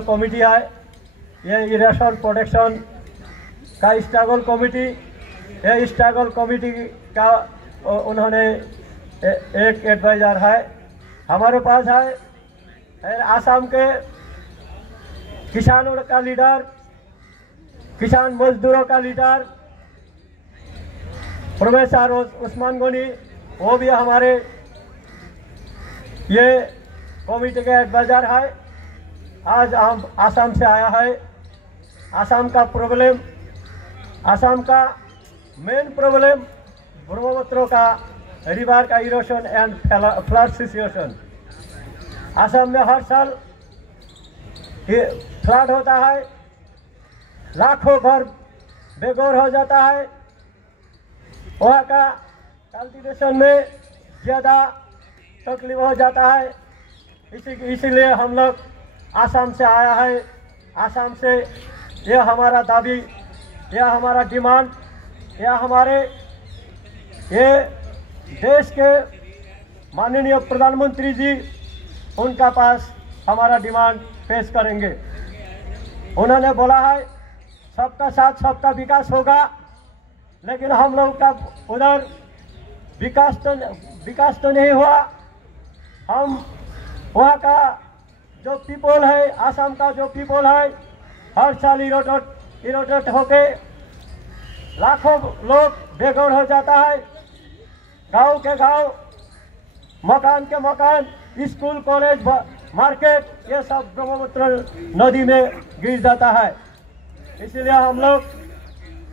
Committee है, ये इरेशन protection का स्ट्रगल कमिटी, ये स्ट्रगल कमिटी का उन्होंने एक एडवाइज़र है हमारे पास है। आसाम के किसानों का लीडर, किसान मजदूरों का लीडर प्रोफेसर उस्मान गनी, वो भी हमारे ये कमिटी के एडवाइज़र है। आज हम आसाम से आया है। आसाम का प्रॉब्लम, आसाम का मेन प्रॉब्लम ब्रह्मपुत्र का रिवर का erosion and flood situation. Assam में हर साल फ्लड होता है, लाखों घर बेघर हो जाता है। वहाँ का कल्टीवेशन में ज़्यादा तकलीफ हो जाता है। इसीलिए हम लोग आसाम से आया है। आसाम से यह हमारा दावी, यह हमारा डिमांड, यह हमारे ये देश के माननीय प्रधानमंत्री जी, उनका पास हमारा डिमांड पेश करेंगे। उन्होंने बोला है सबका साथ सबका विकास होगा, लेकिन हम लोग का उधर विकास तो नहीं हुआ। हम वहाँ का जो पीपल है, आसाम का जो पीपल है, हर साल इरोटेट होके लाखों लोग बेघर हो जाता है। गांव के गांव, मकान के मकान, स्कूल कॉलेज मार्केट, ये सब ब्रह्मपुत्र नदी में गिर जाता है। इसलिए हम लोग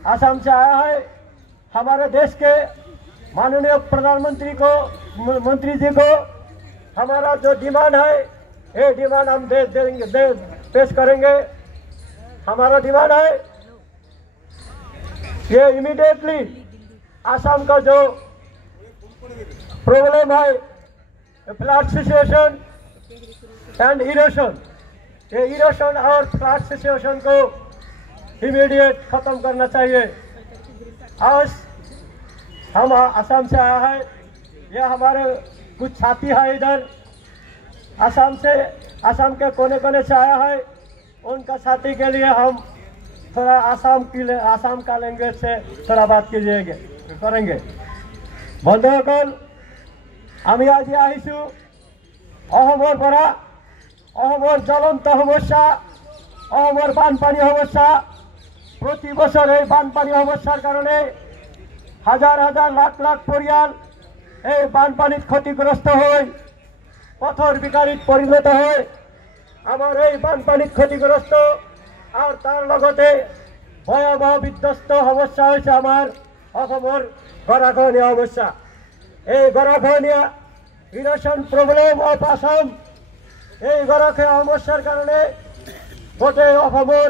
आसाम से आया है। हमारे देश के माननीय प्रधानमंत्री को, मंत्री जी को हमारा जो डिमांड है, ये डिमांड हम पेश करेंगे। हमारा डिमांड है ये इमीडिएटली आसाम का जो प्रॉब्लम है फ्लड सिचुएशन एंड इरोशन, ये इरोशन और फ्लड सिचुएशन को इमीडिएट खत्म करना चाहिए। आज हम आसाम से आया है, यह हमारे कुछ साथी है इधर आसाम से, आसाम के कोने कोने से आया है। उनका साथी के लिए हम थोड़ा आसाम का लैंग्वेज से थोड़ा बात करेंगे। बंधुসকল, আমি আজি আহিছোঁ অসমৰ পৰা। অসমৰ জ্বলন্ত সমস্যা, অসমৰ বানপানী সমস্যা। প্রতি বছর এই বানপানী সমস্যার কারণে হাজার হাজার লাখ লাখ পরিয়াল এই বানপানীত ক্ষতিগ্রস্ত হয়ে পথর ভিখারিত পরিণত হয়। আমার এই বানপানীত ক্ষতিগ্রস্ত আর তার লগতে ভয়াবহ বিধ্বস্ত সমস্যা হয়েছে আমার অসমৰ গৰাখহনীয়া সমস্যা। এই গৰাখহনীয়া ইৰোশন প্রবলেম অফ আসাম, এই গৰাখহনীয়া সমস্যার কারণে গোটেই অসমৰ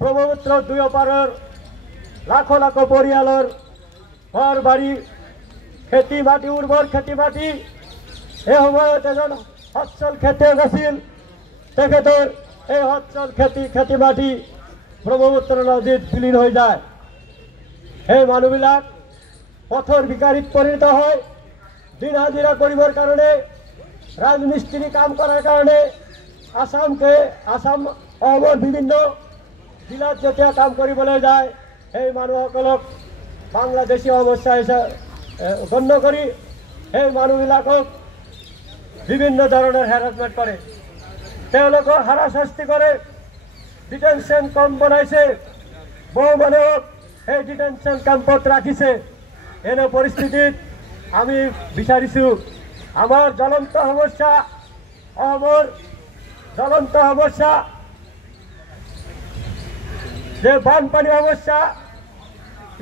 ব্রহ্মপুত্র দুই পাৰৰ লাখো লাখো পৰিয়ালৰ ঘৰ বাৰী, খেতি মাটি, উৰ্বৰ খেতি মাটি, এই সময়ত এজন সচ্ছল খেতিয়ক আছিল, তেখেতৰ এই সচ্ছল খেতি মাটি ব্ৰহ্মপুত্ৰ নদীত বিলীন হৈ যায়। সেই মানুহবিলাক পথৰ ভিখাৰীত পৰিণত হয়। দিন হাজিৰা কৰিবৰ কাৰণে, ৰাজমিস্ত্ৰী কাম কৰাৰ কাৰণে অসমৰ বিভিন্ন জিলাত যেতিয়া কাম কৰিবলৈ যায়, সেই মানুহসকলক বাংলাদেশী সমস্যা হিচাপে গণ্য কৰি সেই মানুহবিলাকক বিভিন্ন ধৰণৰ হেৰাসমেণ্ট কৰে, তেওঁলোকক হাৰাশাস্তি কৰে, ডিটেনশ্যন কেম্প বনাইছে, বহু মানুহক সেই ডিটেনশ্যন কেম্পত ৰাখিছে। এনে পৰিস্থিতিত আমি বিচাৰিছোঁ আমাৰ জ্বলন্ত সমস্যা, অসমৰ জ্বলন্ত সমস্যা যে বানপানী সমস্যা,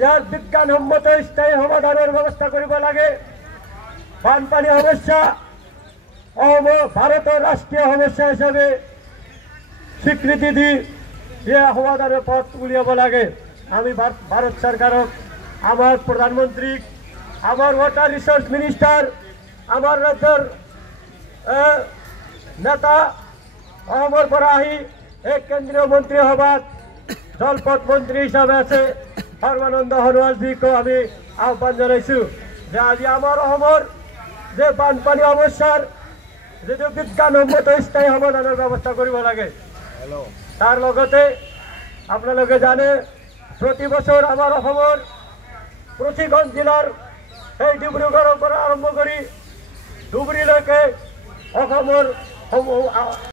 ইয়াৰ বিজ্ঞানসন্মত স্থায়ী সমাধানৰ ব্যৱস্থা কৰিব লাগে। বানপানী সমস্যা ভারতের রাষ্ট্রীয় সমস্যা হিসাবে স্বীকৃতি দি ইয়ে সমাধানের পথ উলিয়াব লাগে। আমি ভারত সরকারক, আমার প্রধানমন্ত্রী, আমার ওয়াটার রিসোর্স মিনিস্টার, আমার রাজ্যের নেতা অসমৰ পৰা আহি এক কেন্দ্ৰীয় মন্ত্ৰী সভাত জলপথ মন্ত্ৰী হিসাবে আছে সৰ্বানন্দ সোণোৱালজীকো আমি আহ্বান জানাইছোঁ যে আজি আমাৰ অসমৰ যে বানপানী সমস্যাৰ যিটো বিজ্ঞানসন্মত স্থায়ী সমাধানৰ ব্যৱস্থা কৰিব লাগে। তাৰ লগতে আপোনালোকে জানে প্ৰতি বছৰ আমাৰ অসমৰ প্ৰতিখন জিলাৰ এই ডিব্ৰুগড়ৰ পৰা আৰম্ভ কৰি ধুবুৰীলৈকে অসমৰ